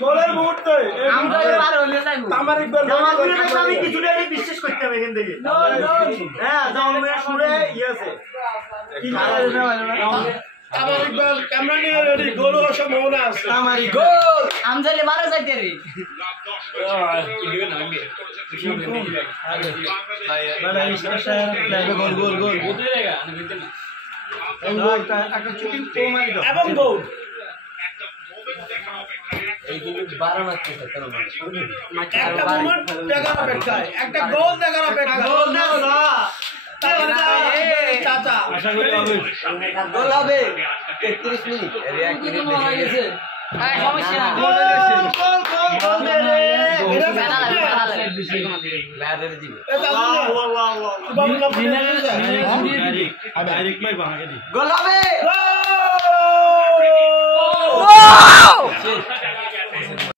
গোলের মুহূর্তে আমরা আর হইলে যাইবো তামার ইকবাল আমি কিছু আগে বিশ্বাস করতে হবে এখান থেকে হ্যাঁ জামালের সুরে আছে কি তামার ইকবাল ক্যামেরা নিয়ে রেডি গোল হওয়ার সম্ভাবনা আছে আমার গোল আমজালে মারা যাইতে রে এবং গোল একটা মোমেন্ট দেখার অপেক্ষায় একটা গোল দেখার অপেক্ষায় গোল না চাচা আশা করি হবে গোল হবে 33 মিনিট এর এক মিনিট হয়ে গেছে এই সমস্যা না গোল গোল মেরে এটা বেলা লাগে লাদের দিব ডাইরেক্ট লাইভ আমাকে দি গোল হবে গোল